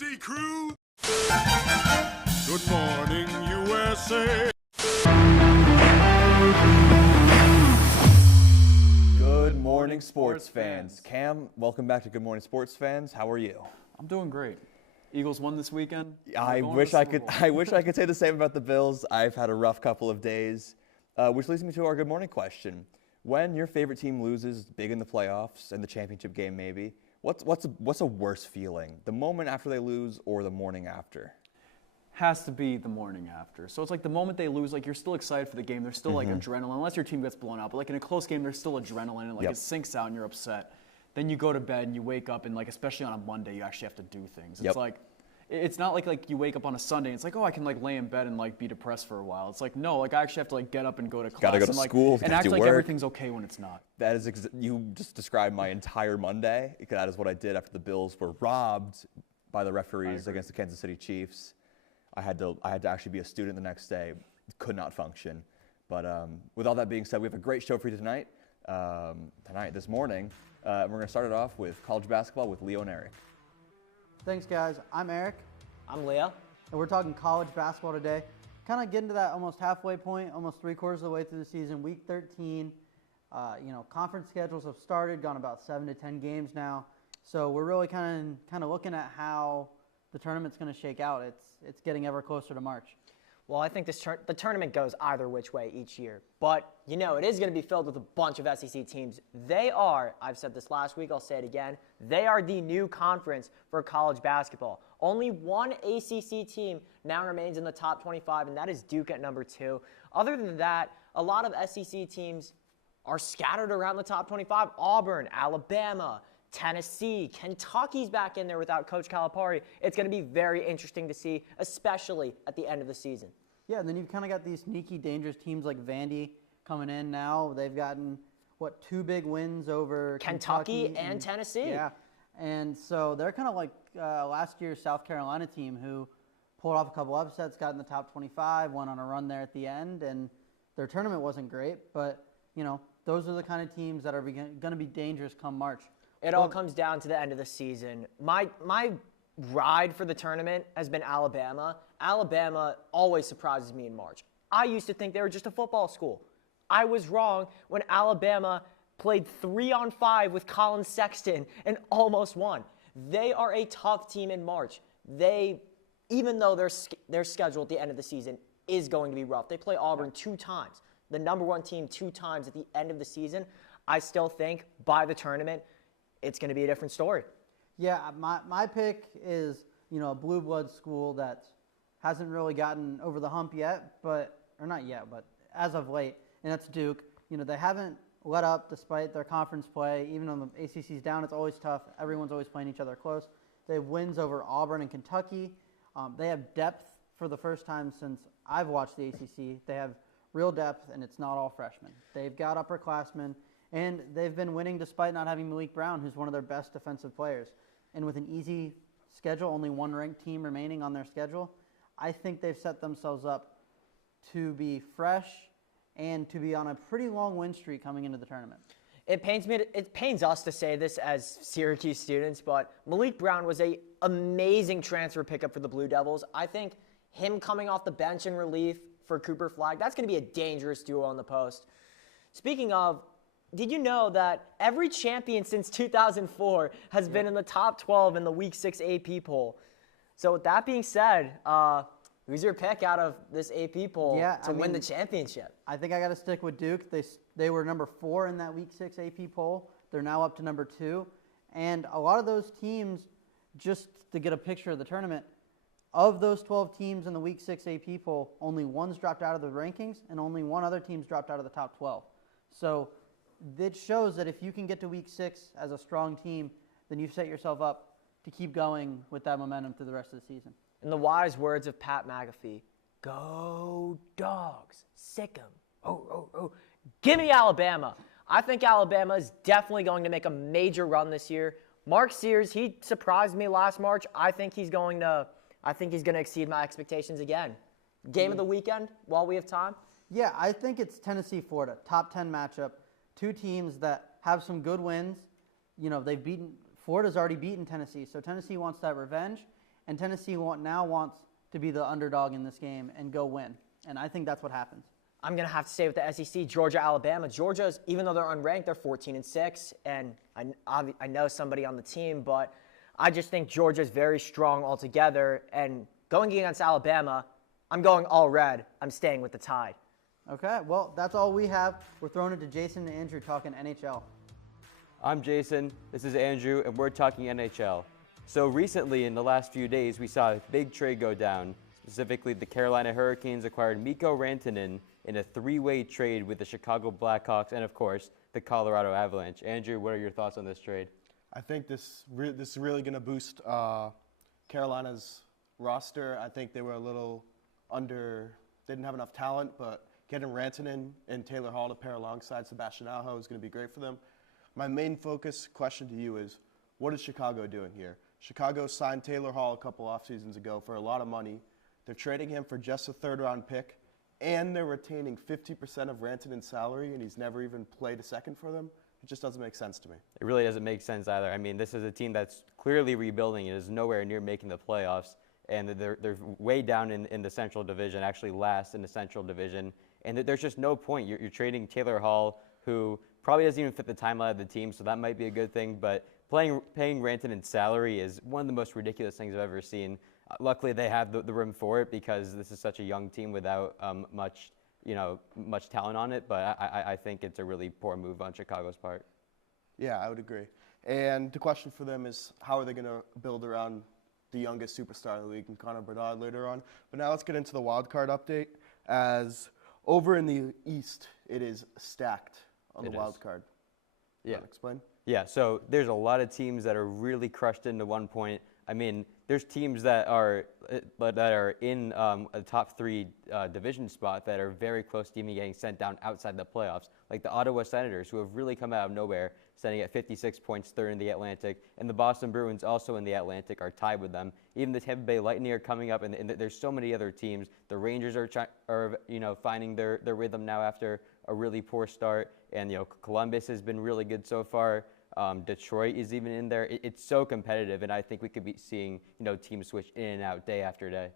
Dusty Crew. Good morning, USA. Good morning, sports fans. Cam, welcome back to Good Morning Sports Fans. How are you? I'm doing great. Eagles won this weekend. I wish I could say the same about the Bills. I've had a rough couple of days, which leads me to our good morning question. When your favorite team loses big in the playoffs and the championship game, maybe, what's a worse feeling? The moment after they lose or the morning after? Has to be the morning after. So it's like the moment they lose, like you're still excited for the game. There's still like adrenaline, unless your team gets blown out. But like in a close game, there's still adrenaline, and like it sinks out and you're upset. Then you go to bed and you wake up, and like especially on a Monday, you actually have to do things. It's like, it's not like you wake up on a Sunday and it's like, oh, I can like lay in bed and like be depressed for a while. It's like, no, like I actually have to like get up and go to class. Gotta go to school and act like everything's okay when it's not. That is you just described my entire Monday. That is what I did after the Bills were robbed by the referees against the Kansas City Chiefs. I had to actually be a student the next day. Could not function. But with all that being said, we have a great show for you tonight. This morning, we're going to start it off with college basketball with Leo and Eric. Thanks, guys. I'm Eric. I'm Leo. And we're talking college basketball today. Kind of getting to that almost halfway point, almost 3/4 of the way through the season, week 13. Conference schedules have started, gone about 7 to 10 games now. So we're really kind of looking at how the tournament's going to shake out. It's getting ever closer to March. Well, I think the tournament goes either which way each year. But, it is going to be filled with a bunch of SEC teams. They are, I've said this last week, I'll say it again, they are the new conference for college basketball. Only one ACC team now remains in the top 25, and that is Duke at number 2. Other than that, a lot of SEC teams are scattered around the top 25. Auburn, Alabama, Tennessee, Kentucky's back in there without Coach Calipari. It's going to be very interesting to see, especially at the end of the season. Yeah, and then you've kind of got these sneaky, dangerous teams like Vandy coming in now. They've gotten, 2 big wins over Kentucky and Tennessee. Yeah, and so they're kind of like last year's South Carolina team who pulled off a couple upsets, got in the top 25, went on a run there at the end, and their tournament wasn't great. But, those are the kind of teams that are going to be dangerous come March. It all comes down to the end of the season. My ride for the tournament has been Alabama. Alabama always surprises me in March. I used to think they were just a football school. I was wrong when Alabama played 3-on-5 with Colin Sexton and almost won. They are a tough team in March. Even though their schedule at the end of the season is going to be rough, they play Auburn 2 times, the number 1 team 2 times at the end of the season. I still think by the tournament, it's going to be a different story. Yeah, my pick is, a blue blood school that hasn't really gotten over the hump yet, but as of late, and that's Duke. They haven't let up despite their conference play. Even though the ACC's down, it's always tough. Everyone's always playing each other close. They have wins over Auburn and Kentucky. They have depth for the first time since I've watched the ACC. They have real depth, and it's not all freshmen. They've got upperclassmen. And they've been winning despite not having Malik Brown, who's one of their best defensive players. And with an easy schedule, only 1 ranked team remaining on their schedule, I think they've set themselves up to be fresh and to be on a pretty long win streak coming into the tournament. It pains us to say this as Syracuse students, but Malik Brown was an amazing transfer pickup for the Blue Devils. I think him coming off the bench in relief for Cooper Flagg, that's going to be a dangerous duo on the post. Speaking of, did you know that every champion since 2004 has been in the top 12 in the Week 6 AP poll? So with that being said, who's your pick out of this AP poll to win the championship? I think I got to stick with Duke. They were number 4 in that Week 6 AP poll. They're now up to number 2. And a lot of those teams, just to get a picture of the tournament, of those 12 teams in the Week 6 AP poll, only 1's dropped out of the rankings and only 1 other team's dropped out of the top 12. So it shows that if you can get to Week 6 as a strong team, then you've set yourself up to keep going with that momentum through the rest of the season. In the wise words of Pat McAfee, go Dogs, sick 'em, oh. Give me Alabama. I think Alabama is definitely going to make a major run this year. Mark Sears, he surprised me last March. I think he's going to exceed my expectations again. Game of the weekend while we have time? Yeah, I think it's Tennessee-Florida, top 10 matchup. 2 teams that have some good wins. Florida's already beaten Tennessee, so Tennessee wants that revenge. and Tennessee now wants to be the underdog in this game and go win. And I think that's what happens. I'm going to have to stay with the SEC, Georgia, Alabama. Georgia's, even though they're unranked, they're 14-6, and I know somebody on the team, but I just think Georgia's very strong altogether. And going against Alabama, I'm going all red. I'm staying with the Tide. Okay, well, that's all we have. We're throwing it to Jason and Andrew talking NHL. I'm Jason, this is Andrew, and we're talking NHL. So recently, in the last few days, we saw a big trade go down. Specifically, the Carolina Hurricanes acquired Mikko Rantanen in a three-way trade with the Chicago Blackhawks and, of course, the Colorado Avalanche. Andrew, what are your thoughts on this trade? I think this is really going to boost Carolina's roster. I think they were a little didn't have enough talent, but getting Rantanen and Taylor Hall to pair alongside Sebastian Aho is going to be great for them. My main focus question to you is, what is Chicago doing here? Chicago signed Taylor Hall a couple off seasons ago for a lot of money. They're trading him for just a third-round pick, and they're retaining 50% of Rantanen's salary, and he's never even played a second for them. It just doesn't make sense to me. It really doesn't make sense either. I mean, this is a team that's clearly rebuilding. It is nowhere near making the playoffs, and they're way down in the Central Division, actually last in the Central Division. And there's just no point. You're trading Taylor Hall, who probably doesn't even fit the timeline of the team, so that might be a good thing. But paying Rantanen's salary is one of the most ridiculous things I've ever seen. Luckily, they have the room for it because this is such a young team without much talent on it. But I think it's a really poor move on Chicago's part. Yeah, I would agree. And the question for them is, how are they going to build around the youngest superstar in the league, and Connor Bedard later on? But now let's get into the wild card update. As over in the East, it is stacked on the wild card. Yeah. Explain. Yeah, so there's a lot of teams that are really crushed into one point. I mean, there's teams that are in a top three division spot that are very close to even getting sent down outside the playoffs, like the Ottawa Senators, who have really come out of nowhere, standing at 56 points, third in the Atlantic, and the Boston Bruins, also in the Atlantic, are tied with them. Even the Tampa Bay Lightning are coming up, and there's so many other teams. The Rangers are finding their rhythm now after a really poor start, and Columbus has been really good so far. Detroit is even in there. It's so competitive, and I think we could be seeing teams switch in and out day after day.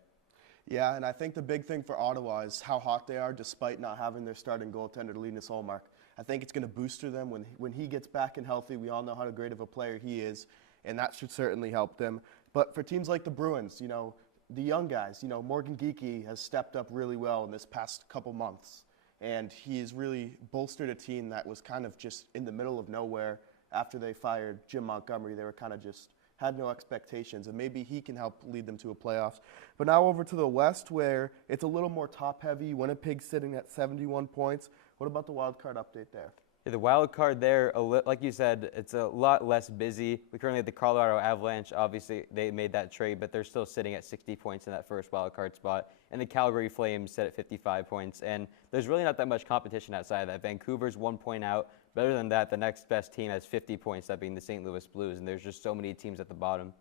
Yeah, and I think the big thing for Ottawa is how hot they are despite not having their starting goaltender, Linus Ullmark. I think it's going to booster them when he gets back and healthy. We all know how great of a player he is, and that should certainly help them. But for teams like the Bruins, the young guys, Morgan Geekie has stepped up really well in this past couple months, and he has really bolstered a team that was kind of just in the middle of nowhere. After they fired Jim Montgomery, they were kind of just had no expectations, and maybe he can help lead them to a playoffs. But now over to the West, where it's a little more top-heavy. Winnipeg's sitting at 71 points. What about the wild card update there? Yeah, the wild card there, like you said, it's a lot less busy. We currently have the Colorado Avalanche. Obviously, they made that trade, but they're still sitting at 60 points in that first wild card spot. And the Calgary Flames sit at 55 points. And there's really not that much competition outside of that. Vancouver's 1 point out. Better than that, the next best team has 50 points, that being the St. Louis Blues. And there's just so many teams at the bottom.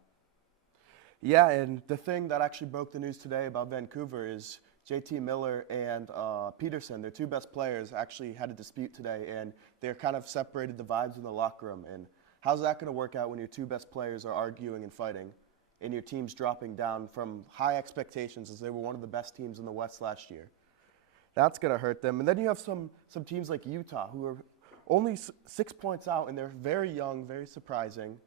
Yeah, and the thing that actually broke the news today about Vancouver is JT Miller and Peterson, their two best players, actually had a dispute today, and they're kind of separated the vibes in the locker room. And how's that going to work out when your two best players are arguing and fighting, and your team's dropping down from high expectations as they were one of the best teams in the West last year? That's going to hurt them. And then you have some teams like Utah who are only 6 points out, and they're very young, very surprising.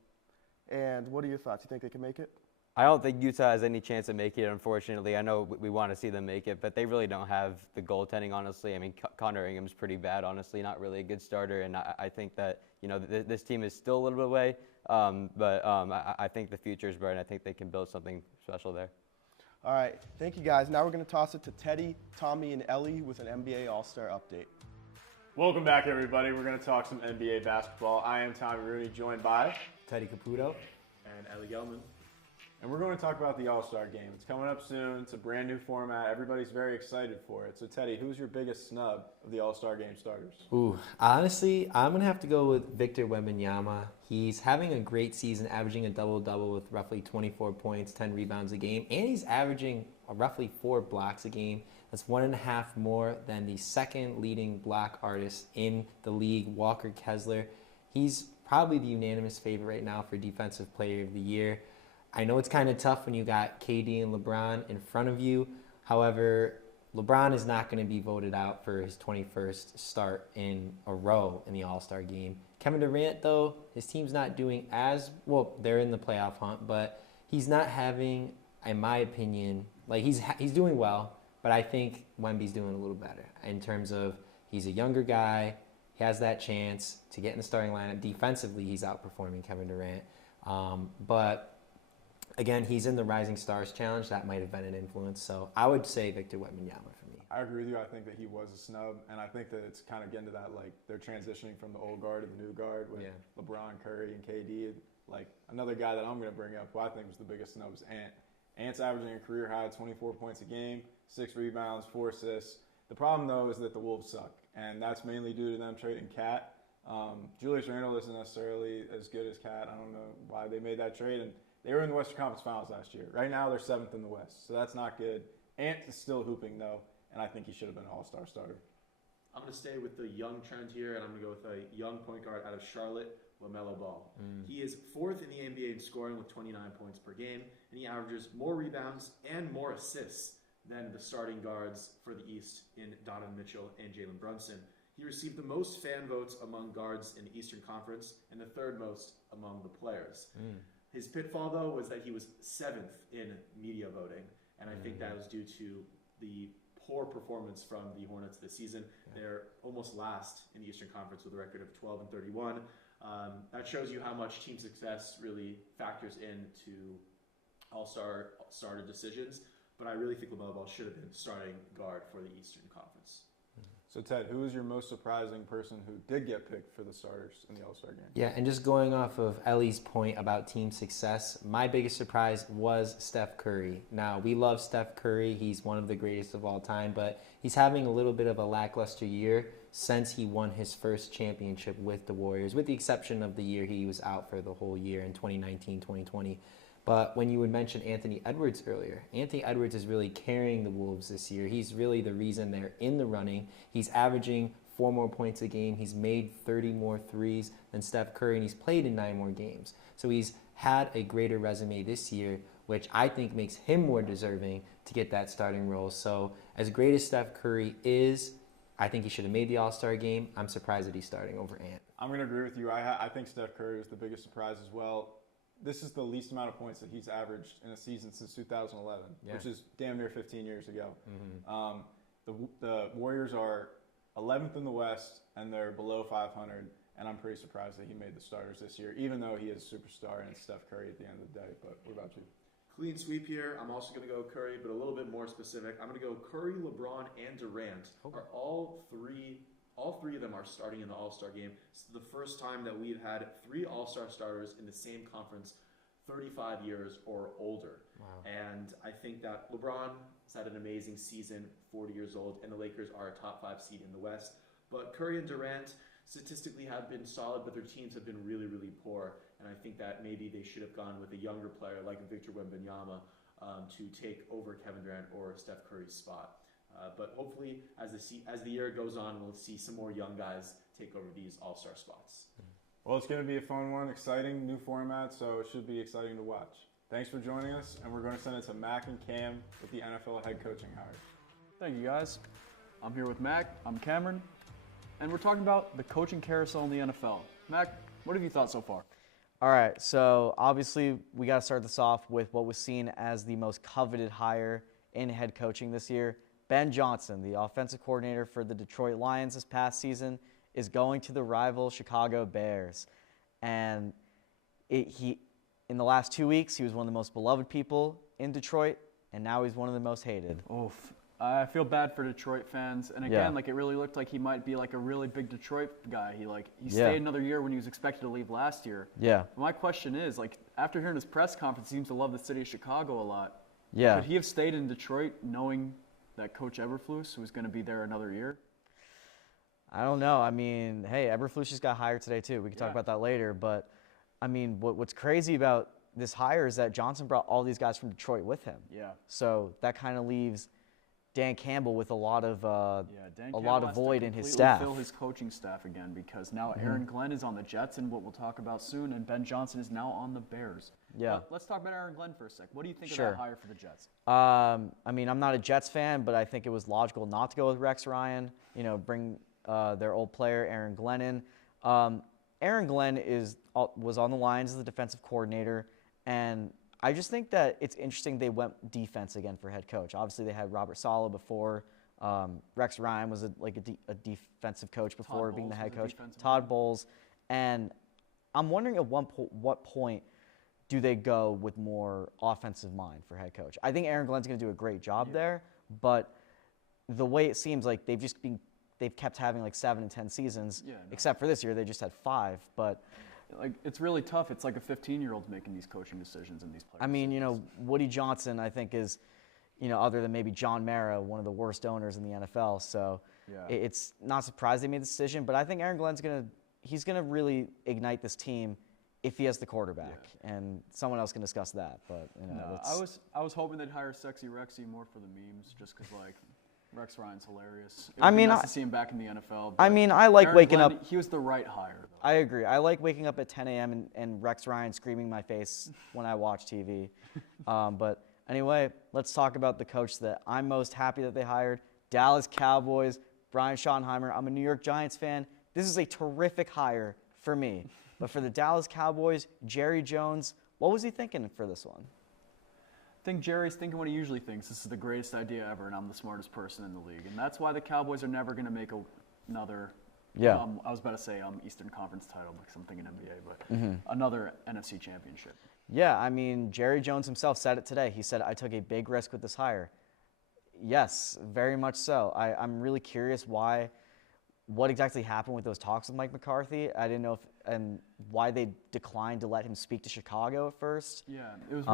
And what are your thoughts? You think they can make it? I don't think Utah has any chance of making it, unfortunately. I know we want to see them make it, but they really don't have the goaltending, honestly. I mean, Connor Ingham's pretty bad, honestly, not really a good starter. And I think that, this team is still a little bit away, but I think the future is bright, and I think they can build something special there. All right. Thank you, guys. Now we're going to toss it to Teddy, Tommy, and Ellie with an NBA All-Star update. Welcome back, everybody. We're going to talk some NBA basketball. I am Tommy Rooney, joined by Teddy Caputo and Ellie Gelman. And we're going to talk about the All-Star Game. It's coming up soon. It's a brand new format. Everybody's very excited for it. So, Teddy, who's your biggest snub of the All-Star Game starters? Ooh, honestly, I'm going to have to go with Victor Wembanyama. He's having a great season, averaging a double-double with roughly 24 points, 10 rebounds a game, and he's averaging roughly 4 blocks a game. That's 1.5 more than the second leading black artist in the league, Walker Kessler. He's probably the unanimous favorite right now for Defensive Player of the Year. I know it's kind of tough when you got KD and LeBron in front of you. However, LeBron is not going to be voted out for his 21st start in a row in the All-Star game. Kevin Durant, though, his team's not doing as well. They're in the playoff hunt, but he's not having, in my opinion, like he's doing well, but I think Wemby's doing a little better in terms of he's a younger guy. He has that chance to get in the starting lineup. Defensively, he's outperforming Kevin Durant. But again, he's in the Rising Stars Challenge. That might have been an influence. So I would say Victor Wembanyama for me. I agree with you. I think that he was a snub, and I think that it's kind of getting to that, like, they're transitioning from the old guard to the new guard with LeBron, Curry, and KD. Like, another guy that I'm going to bring up who I think was the biggest snub is Ant. Ant's averaging a career high 24 points a game, 6 rebounds, 4 assists. The problem, though, is that the Wolves suck, and that's mainly due to them trading Cat. Julius Randle isn't necessarily as good as Cat. I don't know why they made that trade, and they were in the Western Conference Finals last year. Right now, they're 7th in the West, so that's not good. Ant is still hooping, though, and I think he should have been an all-star starter. I'm going to stay with the young trend here, and I'm going to go with a young point guard out of Charlotte, LaMelo Ball. He is 4th in the NBA in scoring with 29 points per game, and he averages more rebounds and more assists than the starting guards for the East in Donovan Mitchell and Jalen Brunson. He received the most fan votes among guards in the Eastern Conference and the 3rd most among the players. His pitfall, though, was that he was 7th in media voting, and I think that was due to the poor performance from the Hornets this season. They're almost last in the Eastern Conference with a record of 12-31. That shows you how much team success really factors into starter decisions. But I really think LaMelo Ball should have been starting guard for the Eastern Conference. So, Ted, who was your most surprising person who did get picked for the starters in the All-Star game? Yeah, and just going off of Ellie's point about team success, my biggest surprise was Steph Curry. Now, we love Steph Curry. He's one of the greatest of all time, but he's having a little bit of a lackluster year since he won his first championship with the Warriors, with the exception of the year he was out for the whole year in 2019-2020. But when you would mention Anthony Edwards earlier, Anthony Edwards is really carrying the Wolves this year. He's really the reason they're in the running. He's averaging 4 more points a game. He's made 30 more threes than Steph Curry, and he's played in 9 more games. So he's had a greater resume this year, which I think makes him more deserving to get that starting role. So as great as Steph Curry is, I think he should have made the All-Star game. I'm surprised that he's starting over Ant. I'm going to agree with you. I think Steph Curry was the biggest surprise as well. This is the least amount of points that he's averaged in a season since 2011, which is damn near 15 years ago. The Warriors are 11th in the West, and they're below 500, and I'm pretty surprised that he made the starters this year, even though he is a superstar and it's Steph Curry at the end of the day. But what about you? Clean sweep here. I'm also going to go Curry, but a little bit more specific. I'm going to go Curry, LeBron, and Durant. Are all three of them are starting in the All-Star game. It's the first time that we've had 3 All-Star starters in the same conference 35 years or older. Wow. And I think that LeBron has had an amazing season, 40 years old, and the Lakers are a top 5 seed in the West. But Curry and Durant statistically have been solid, but their teams have been really, really poor. And I think that maybe they should have gone with a younger player like Victor Wembanyama to take over Kevin Durant or Steph Curry's spot. But hopefully, as the year goes on, we'll see some more young guys take over these all-star spots. Well, it's going to be a fun one, exciting, new format, so it should be exciting to watch. Thanks for joining us, and we're going to send it to Mac and Cam with the NFL head coaching hires. Thank you, guys. I'm here with Mac. I'm Cameron. And we're talking about the coaching carousel in the NFL. Mac, what have you thought so far? All right, so obviously we got to start this off with what was seen as the most coveted hire in head coaching this year. Ben Johnson, the offensive coordinator for the Detroit Lions this past season, is going to the rival Chicago Bears. And in the last 2 weeks, he was one of the most beloved people in Detroit, and now he's one of the most hated. Oof. I feel bad for Detroit fans. And again, it really looked like he might be like a really big Detroit guy. He stayed another year when he was expected to leave last year. Yeah. My question is, after hearing his press conference, he seems to love the city of Chicago a lot. Yeah. Could he have stayed in Detroit knowing that Coach Eberflus was going to be there another year? I don't know. I mean, hey, Eberflus just got hired today too. We can talk about that later. But, I mean, what's crazy about this hire is that Johnson brought all these guys from Detroit with him. Yeah. So that kind of leaves Dan Campbell with a lot of Dan a lot Campbell of has to void in his completely staff. Fill his coaching staff again because now Aaron Glenn is on the Jets, and what we'll talk about soon, and Ben Johnson is now on the Bears. Yeah. But let's talk about Aaron Glenn for a sec. What do you think of Sure. that hire for the Jets? I mean, I'm not a Jets fan, but I think it was logical not to go with Rex Ryan. You know, bring their old player Aaron Glenn in. Aaron Glenn was on the Lions as the defensive coordinator, and I just think that it's interesting they went defense again for head coach. Obviously, they had Robert Saleh before. Rex Ryan was a defensive coach before being the head coach. Todd Bowles. And I'm wondering at what point do they go with more offensive mind for head coach? I think Aaron Glenn's going to do a great job there, but the way it seems like they've kept having like 7 and 10 seasons, except for this year they just had 5. But like it's really tough. It's like a 15-year-old making these coaching decisions and these players. I mean, you know, Woody Johnson I think is, you know, other than maybe John Mara, one of the worst owners in the NFL. So it's not surprised they made the decision. But I think Aaron Glenn's he's gonna really ignite this team if he has the quarterback. And someone else can discuss that. But you know, I was hoping they'd hire Sexy Rexy more for the memes, just because like Rex Ryan's hilarious. I mean, nice to see him back in the NFL. I mean, I like Aaron waking Glenn, up. He was the right hire, though. I agree. I like waking up at 10 a.m. and Rex Ryan screaming in my face when I watch TV. But anyway, let's talk about the coach that I'm most happy that they hired, Dallas Cowboys, Brian Schottenheimer. I'm a New York Giants fan. This is a terrific hire for me. But for the Dallas Cowboys, Jerry Jones, what was he thinking for this one? I think Jerry's thinking what he usually thinks. This is the greatest idea ever, and I'm the smartest person in the league. And that's why the Cowboys are never going to make another, I was about to say Eastern Conference title because I'm thinking NBA, but another NFC championship. Yeah, I mean, Jerry Jones himself said it today. He said, I took a big risk with this hire. Yes, very much so. I'm really curious what exactly happened with those talks with Mike McCarthy. I didn't know and why they declined to let him speak to Chicago at first. Yeah, it was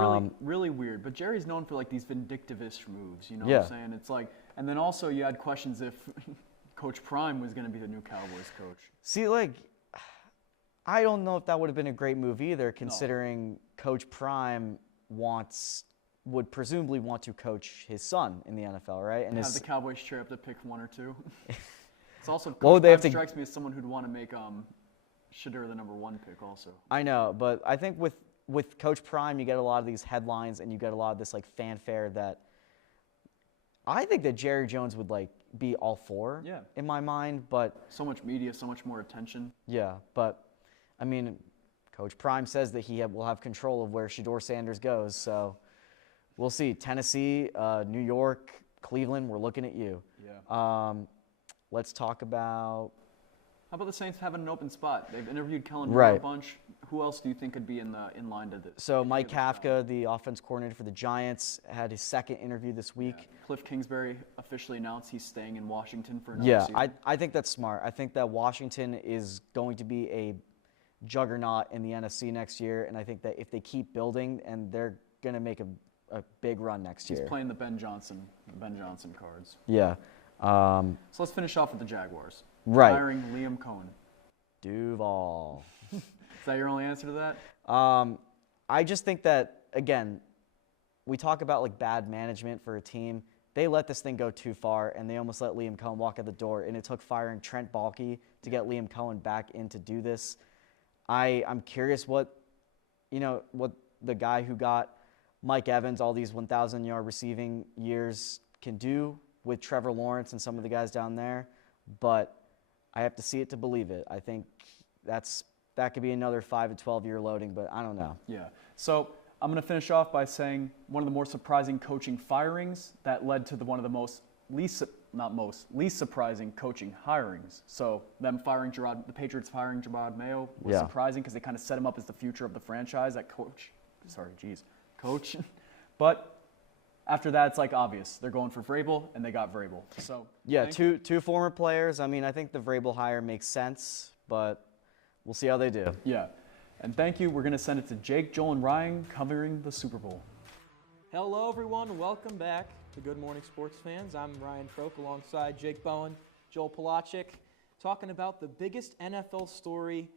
really weird. But Jerry's known for like these vindictive-ish moves, you know what I'm saying? It's like, and then also you had questions if Coach Prime was going to be the new Cowboys coach. See, like, I don't know if that would have been a great move either, considering Coach Prime would presumably want to coach his son in the NFL, right? And have the Cowboys chair up to pick 1 or 2. It's also Coach Prime strikes me as someone who'd want to make Shadur the number 1 pick also. I know, but I think with Coach Prime, you get a lot of these headlines and you get a lot of this like fanfare that I think that Jerry Jones would like be all for in my mind, but so much media, so much more attention. Yeah, but I mean, Coach Prime says that he will have control of where Shedeur Sanders goes, so we'll see. Tennessee, New York, Cleveland, we're looking at you. Yeah. Let's talk about. How about the Saints having an open spot? They've interviewed Kellen Moore a bunch. Who else do you think could be in line to this? So Mike Kafka, the offense coordinator for the Giants, had his second interview this week. Yeah. Cliff Kingsbury officially announced he's staying in Washington for another season. I think that's smart. I think that Washington is going to be a juggernaut in the NFC next year, and I think that if they keep building, and they're going to make a big run next year. He's playing the Ben Johnson cards. Yeah. So let's finish off with the Jaguars. Right. Hiring Liam Cohen. Duval. Is that your only answer to that? I just think that, again, we talk about like bad management for a team. They let this thing go too far, and they almost let Liam Cohen walk out the door, and it took firing Trent Baalke to get Liam Cohen back in to do this. I'm curious what the guy who got Mike Evans all these 1,000-yard receiving years can do with Trevor Lawrence and some of the guys down there, but I have to see it to believe it. I think that could be another 5 to 12-year loading, but I don't know. Yeah. So I'm going to finish off by saying one of the more surprising coaching firings that led to one of the least surprising coaching hirings. So them the Patriots firing Gerard Mayo was surprising because they kind of set him up as the future of the franchise. Coach. But after that, it's like obvious. They're going for Vrabel, and they got Vrabel. So yeah, two former players. I mean, I think the Vrabel hire makes sense, but we'll see how they do. Yeah. And thank you. We're going to send it to Jake, Joel, and Ryan covering the Super Bowl. Hello, everyone. Welcome back to Good Morning Sports Fans. I'm Ryan Froke alongside Jake Bowen, Joel Polaczyk, talking about the biggest NFL story.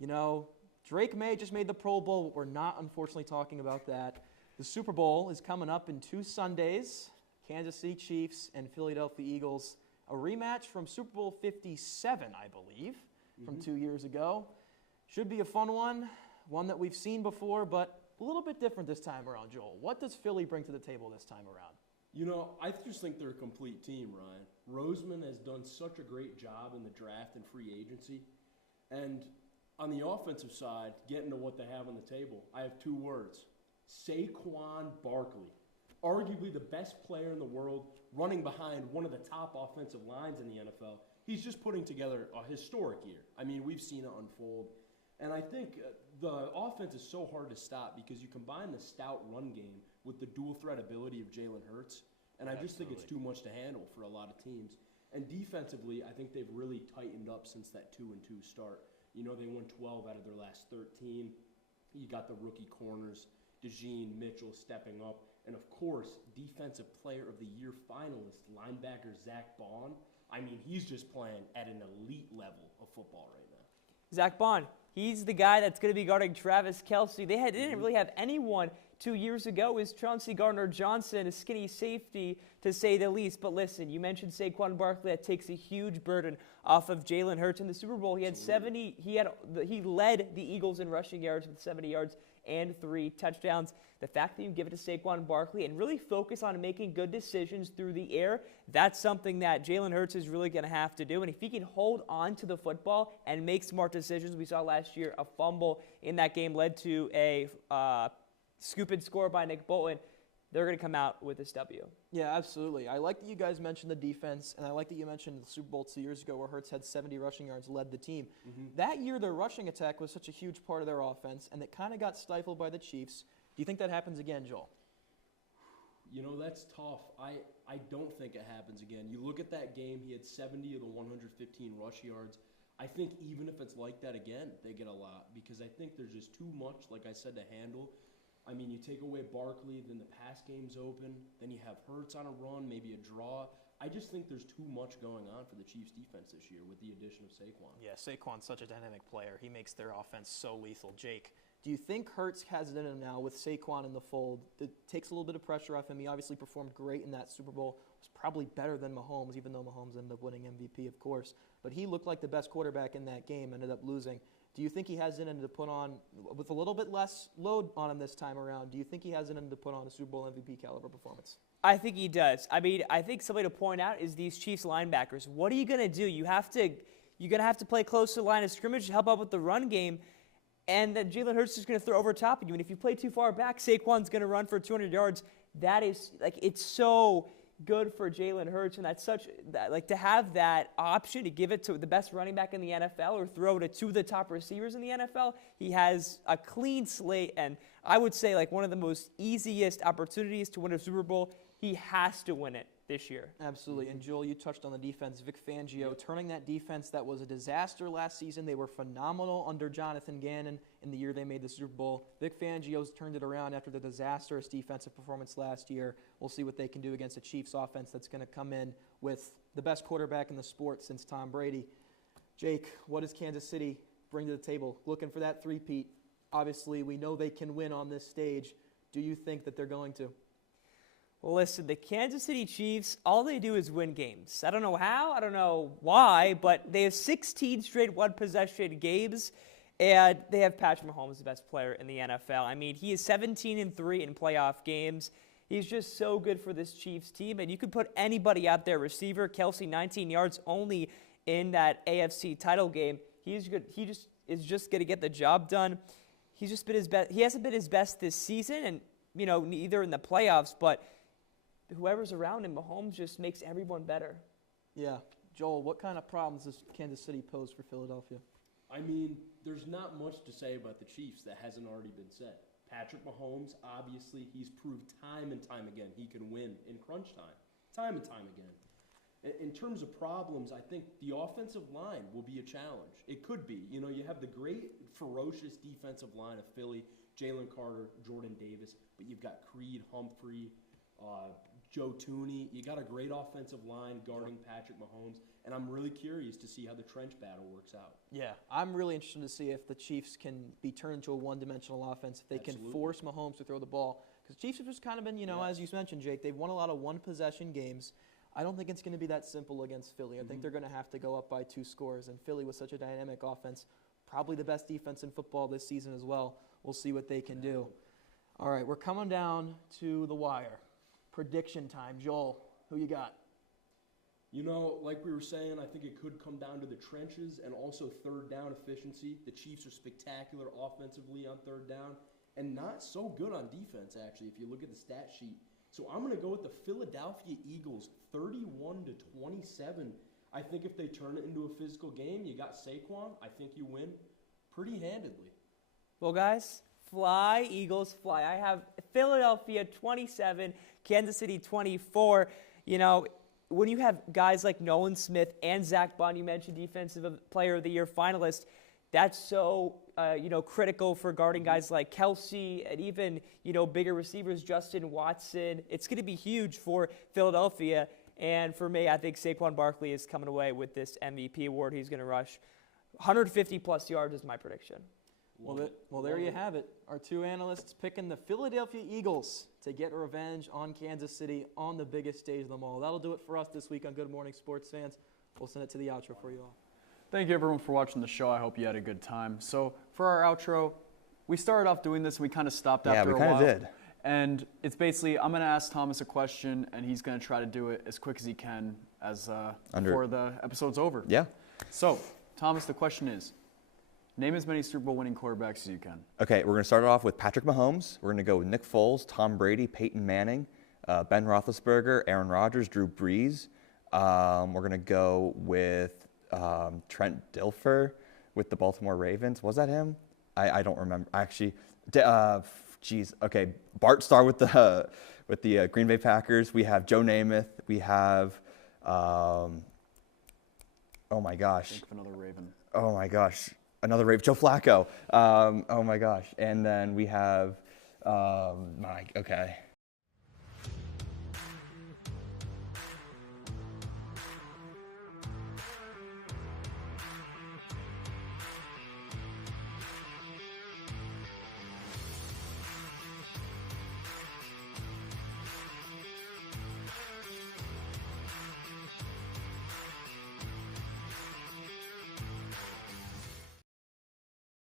You know, Drake May just made the Pro Bowl, but we're not, unfortunately, talking about that. The Super Bowl is coming up in 2 Sundays. Kansas City Chiefs and Philadelphia Eagles, a rematch from Super Bowl 57, I believe, from 2 years ago. Should be a fun one that we've seen before, but a little bit different this time around, Joel. What does Philly bring to the table this time around? You know, I just think they're a complete team, Ryan. Roseman has done such a great job in the draft and free agency. And on the offensive side, getting to what they have on the table, I have 2 words. Saquon Barkley, arguably the best player in the world, running behind one of the top offensive lines in the NFL. He's just putting together a historic year. I mean, we've seen it unfold. And I think the offense is so hard to stop because you combine the stout run game with the dual threat ability of Jalen Hurts, and I just think it's too much to handle for a lot of teams. And defensively, I think they've really tightened up since that 2-2 start. You know, they won 12 out of their last 13. You got the rookie corners, DeJean Mitchell stepping up, and of course, Defensive Player of the Year finalist, linebacker Zach Bond. I mean, he's just playing at an elite level of football right now. Zach Bond, he's the guy that's going to be guarding Travis Kelce. They didn't really have anyone 2 years ago. Is Chauncey Gardner-Johnson, a skinny safety, to say the least. But listen, you mentioned Saquon Barkley. That takes a huge burden off of Jalen Hurts. In the Super Bowl, he had 70. He led the Eagles in rushing yards with 70 yards and 3 touchdowns. The fact that you give it to Saquon Barkley and really focus on making good decisions through the air, that's something that Jalen Hurts is really going to have to do. And if he can hold on to the football and make smart decisions, we saw last year a fumble in that game led to a scoop and score by Nick Bolton. They're going to come out with this W. Yeah, absolutely. I like that you guys mentioned the defense, and I like that you mentioned the Super Bowl 2 years ago where Hurts had 70 rushing yards, led the team. That year, their rushing attack was such a huge part of their offense, and it kind of got stifled by the Chiefs. Do you think that happens again, Joel? You know, that's tough. I don't think it happens again. You look at that game, he had 70 of the 115 rush yards. I think even if it's like that again, they get a lot because I think there's just too much, like I said, to handle. I mean, you take away Barkley, then the pass game's open, then you have Hurts on a run, maybe a draw. I just think there's too much going on for the Chiefs' defense this year with the addition of Saquon. Yeah, Saquon's such a dynamic player. He makes their offense so lethal. Jake, do you think Hurts has it in him now with Saquon in the fold? It takes a little bit of pressure off him. He obviously performed great in that Super Bowl. Was probably better than Mahomes, even though Mahomes ended up winning MVP, of course. But he looked like the best quarterback in that game, ended up losing. Do you think he has it in to put on, with a little bit less load on him this time around, do you think he has it in to put on a Super Bowl MVP caliber performance? I think he does. I mean, I think somebody to point out is these Chiefs linebackers. What are you going to do? You're going to have to play close to the line of scrimmage to help out with the run game, and then Jalen Hurts is going to throw over top of you. And if you play too far back, Saquon's going to run for 200 yards. That is, like, it's so good for Jalen Hurts, and that's such, like, to have that option to give it to the best running back in the NFL or throw it to the top receivers in the NFL. He has a clean slate, and I would say, like, one of the most easiest opportunities to win a Super Bowl. He has to win it this year. Absolutely. And Joel, you touched on the defense. Vic Fangio turning that defense that was a disaster last season. They were phenomenal under Jonathan Gannon in the year they made the Super Bowl. Vic Fangio's turned it around after the disastrous defensive performance last year. We'll see what they can do against a Chiefs offense that's going to come in with the best quarterback in the sport since Tom Brady. Jake, what does Kansas City bring to the table? Looking for that three-peat. Obviously, we know they can win on this stage. Do you think that they're going to? Well, listen, the Kansas City Chiefs, all they do is win games. I don't know how, I don't know why, but they have 16 straight one-possession games, and they have Patrick Mahomes, the best player in the NFL. I mean, he is 17-3 in playoff games. He's just so good for this Chiefs team, and you could put anybody out there. Receiver, Kelce, 19 yards only in that AFC title game. He's good. He just is just going to get the job done. He's just been his best. He hasn't been his best this season, and, you know, neither in the playoffs, but whoever's around him, Mahomes just makes everyone better. Yeah. Joel, what kind of problems does Kansas City pose for Philadelphia? I mean, there's not much to say about the Chiefs that hasn't already been said. Patrick Mahomes, obviously, he's proved time and time again he can win in crunch time and time again. In terms of problems, I think the offensive line will be a challenge. It could be. You know, you have the great, ferocious defensive line of Philly, Jalen Carter, Jordan Davis, but you've got Creed, Humphrey, Joe Tooney. You got a great offensive line guarding Patrick Mahomes, and I'm really curious to see how the trench battle works out. Yeah, I'm really interested to see if the Chiefs can be turned into a one-dimensional offense, if they can force Mahomes to throw the ball. Because Chiefs have just kind of been, as you mentioned, Jake, they've won a lot of one-possession games. I don't think it's going to be that simple against Philly. I think they're going to have to go up by 2 scores. And Philly, with such a dynamic offense, probably the best defense in football this season as well. We'll see what they can do. All right, we're coming down to the wire. Prediction time. Joel, who you got? Like we were saying, I think it could come down to the trenches and also third down efficiency. The Chiefs are spectacular offensively on third down and not so good on defense, actually, if you look at the stat sheet. So I'm going to go with the Philadelphia Eagles, 31-27. I think if they turn it into a physical game, you got Saquon, I think you win pretty handedly. Well, guys, fly, Eagles, fly. I have Philadelphia 27, Kansas City 24. When you have guys like Nolan Smith and Zach Bond, you mentioned Defensive Player of the Year finalists, that's so, critical for guarding guys like Kelsey and even, bigger receivers, Justin Watson. It's going to be huge for Philadelphia. And for me, I think Saquon Barkley is coming away with this MVP award. He's going to rush 150-plus yards is my prediction. Well, there you have it. Our 2 analysts picking the Philadelphia Eagles to get revenge on Kansas City on the biggest stage of them all. That'll do it for us this week on Good Morning Sports Fans. We'll send it to the outro for you all. Thank you, everyone, for watching the show. I hope you had a good time. So for our outro, we started off doing this, and we kind of stopped after a while. Yeah, we kind of did. And it's basically, I'm going to ask Thomas a question, and he's going to try to do it as quick as he can before the episode's over. Yeah. So, Thomas, the question is, name as many Super Bowl winning quarterbacks as you can. Okay, we're going to start it off with Patrick Mahomes. We're going to go with Nick Foles, Tom Brady, Peyton Manning, Ben Roethlisberger, Aaron Rodgers, Drew Brees. We're going to go with Trent Dilfer with the Baltimore Ravens. Was that him? I don't remember. Actually, okay. Bart Starr with the Green Bay Packers. We have Joe Namath. We have, oh my gosh. Think of another Raven. Oh my gosh. Another Raven. Joe Flacco. Oh my gosh. And then we have, okay.